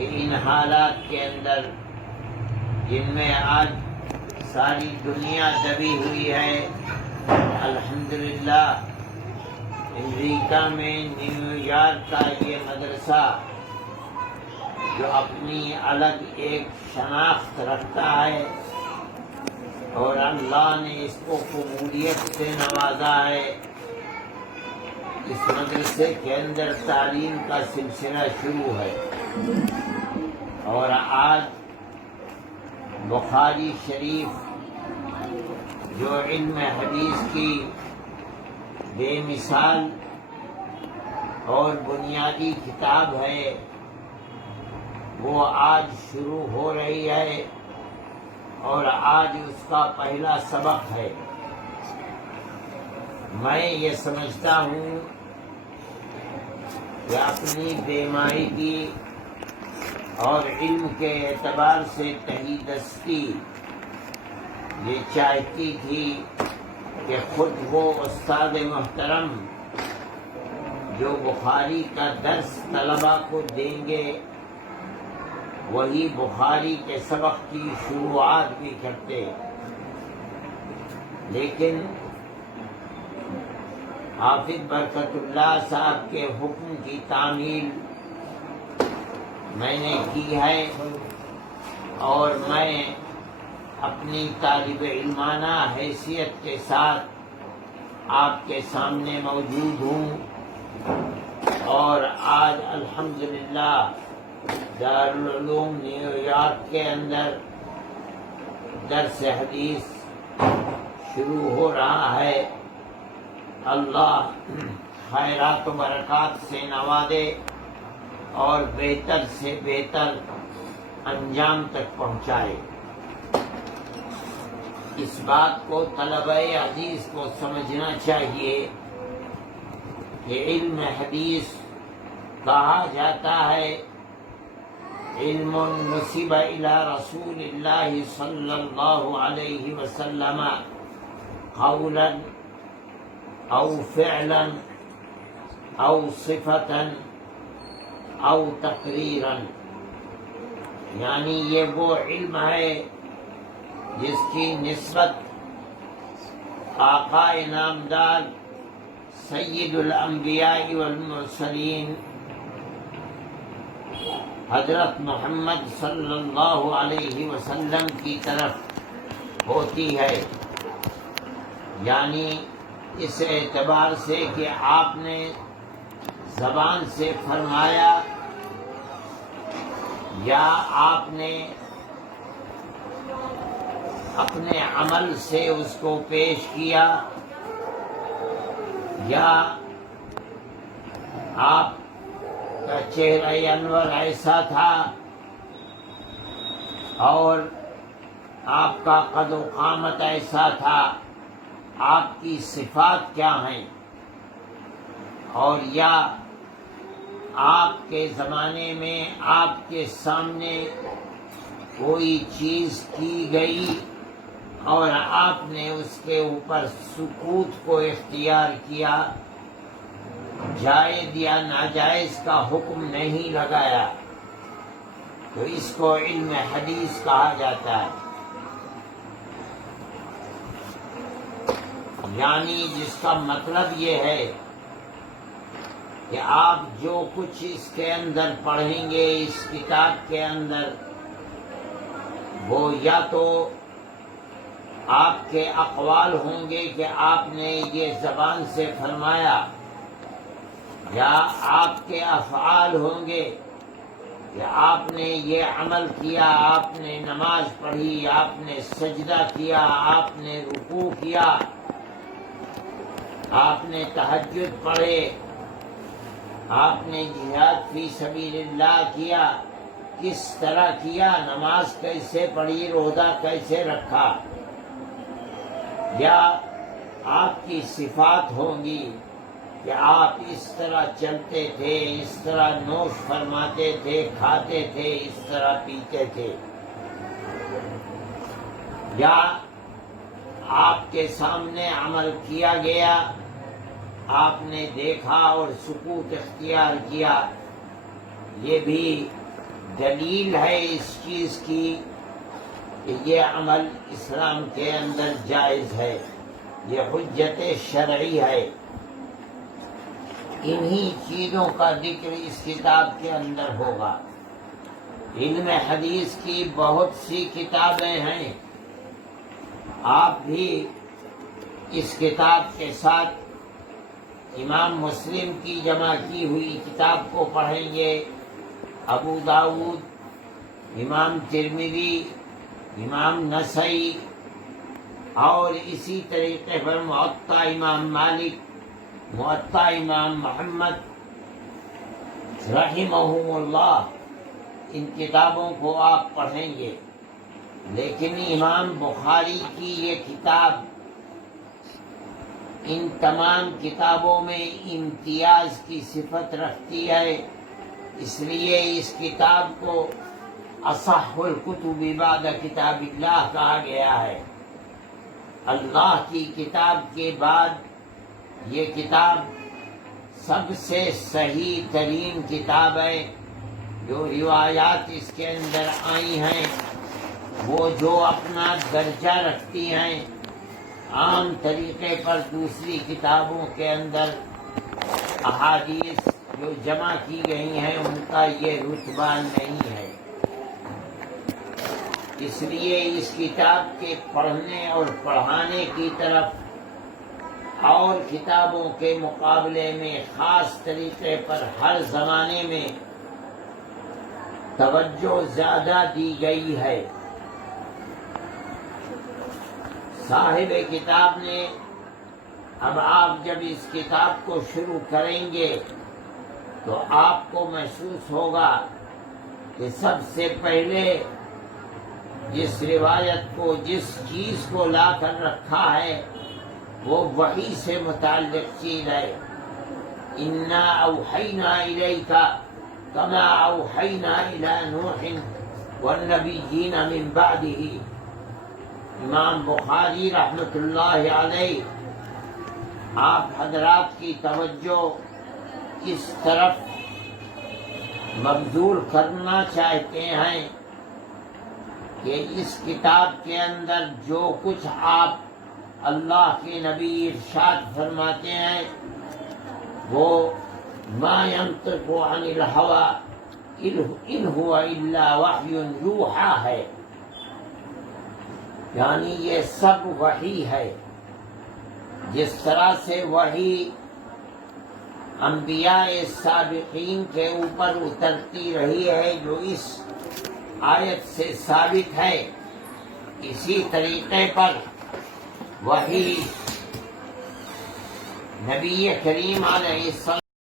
کہ ان حالات کے اندر جن میں آج ساری دنیا دبی ہوئی ہے، الحمدللہ امریکہ میں نیو یارک کا یہ مدرسہ جو اپنی الگ ایک شناخت رکھتا ہے اور اللہ نے اس کو قبولیت سے نوازا ہے، اس مدرسے کے اندر تعلیم کا سلسلہ شروع ہے۔ اور آج بخاری شریف جو علم حدیث کی بے مثال اور بنیادی کتاب ہے، وہ آج شروع ہو رہی ہے اور آج اس کا پہلا سبق ہے۔ میں یہ سمجھتا ہوں کہ اپنی بے مائگی اور علم کے اعتبار سے تہی دستی یہ چاہتی تھی کہ خود وہ استاد محترم جو بخاری کا درس طلباء کو دیں گے، وہی بخاری کے سبق کی شروعات بھی کرتے، لیکن حافظ برکت اللہ صاحب کے حکم کی تعمیل میں نے کی ہے، اور میں اپنی طالب علمانہ حیثیت کے ساتھ آپ کے سامنے موجود ہوں، اور آج الحمدللہ دارالعلوم نیو یارک کے اندر درس حدیث شروع ہو رہا ہے۔ اللہ خیرات و برکات سے نوازے اور بہتر سے بہتر انجام تک پہنچائے۔ اس بات کو طلبہ حدیث کو سمجھنا چاہیے کہ علم حدیث کہا جاتا ہے علم نسب الی رسول اللہ صلی اللہ علیہ وسلم قولا او فعلا او صفتا او تقریرا، یعنی یہ وہ علم ہے جس کی نسبت آقا نامدار سید الانبیاء والمرسلین حضرت محمد صلی اللہ علیہ وسلم کی طرف ہوتی ہے، یعنی اس اعتبار سے کہ آپ نے زبان سے فرمایا یا آپ نے اپنے عمل سے اس کو پیش کیا، یا آپ کا چہرہ انور ایسا تھا اور آپ کا قد و قامت ایسا تھا، آپ کی صفات کیا ہیں، اور یا آپ کے زمانے میں آپ کے سامنے کوئی چیز کی گئی اور آپ نے اس کے اوپر سکوت کو اختیار کیا، جائز یا ناجائز کا حکم نہیں لگایا، تو اس کو علم حدیث کہا جاتا ہے۔ یعنی جس کا مطلب یہ ہے کہ آپ جو کچھ اس کے اندر پڑھیں گے، اس کتاب کے اندر، وہ یا تو آپ کے اقوال ہوں گے کہ آپ نے یہ زبان سے فرمایا، یا آپ کے افعال ہوں گے کہ آپ نے یہ عمل کیا، آپ نے نماز پڑھی، آپ نے سجدہ کیا، آپ نے رکوع کیا، آپ نے تہجد پڑھے، آپ نے جہاد فی سبیل اللہ کیا، کس طرح کیا، نماز کیسے پڑھی، روزہ کیسے رکھا، یا آپ کی صفات ہوں گی کہ آپ اس طرح چلتے تھے، اس طرح نوش فرماتے تھے، کھاتے تھے، اس طرح پیتے تھے، یا آپ کے سامنے عمل کیا گیا، آپ نے دیکھا اور سکوت اختیار کیا، یہ بھی دلیل ہے اس چیز کی کہ یہ عمل اسلام کے اندر جائز ہے، یہ حجت شرعی ہے۔ انہی چیزوں کا ذکر اس کتاب کے اندر ہوگا۔ علم حدیث کی بہت سی کتابیں ہیں، آپ بھی اس کتاب کے ساتھ امام مسلم کی جمع کی ہوئی کتاب کو پڑھیں گے، ابو داؤد، امام ترمذی، امام نسائی، اور اسی طریقے پر موطا امام مالک، موطا امام محمد رحمہم اللہ، ان کتابوں کو آپ پڑھیں گے۔ لیکن امام بخاری کی یہ کتاب ان تمام کتابوں میں امتیاز کی صفت رکھتی ہے، اس لیے اس کتاب کو اصح الکتب بعد کتاب اللہ کہا گیا ہے۔ اللہ کی کتاب کے بعد یہ کتاب سب سے صحیح ترین کتاب ہے۔ جو روایات اس کے اندر آئی ہیں وہ جو اپنا درجہ رکھتی ہیں، عام طریقے پر دوسری کتابوں کے اندر احادیث جو جمع کی گئی ہیں ان کا یہ رتبہ نہیں ہے۔ اس لیے اس کتاب کے پڑھنے اور پڑھانے کی طرف اور کتابوں کے مقابلے میں خاص طریقے پر ہر زمانے میں توجہ زیادہ دی گئی ہے۔ صاحب کتاب نے اب آپ جب اس کتاب کو شروع کریں گے تو آپ کو محسوس ہوگا کہ سب سے پہلے جس روایت کو، جس چیز کو لا کر رکھا ہے وہ وحی سے متعلق چیز ہے۔ انا اوحینا الیک کما اوحینا الی نوح والنبیین من بعدہ۔ امام بخاری رحمۃ اللہ علیہ آپ حضرات کی توجہ اس طرف مبذول کرنا چاہتے ہیں کہ اس کتاب کے اندر جو کچھ آپ اللہ کے نبی ارشاد فرماتے ہیں وہ ما ينطق عن الهوى ان هو الا وحی یوحی ہے، یعنی یہ سب وحی ہے۔ جس طرح سے وحی انبیاء سابقین کے اوپر اترتی رہی ہے جو اس آیت سے ثابت ہے، اسی طریقے پر وحی نبی کریم علیہ السلام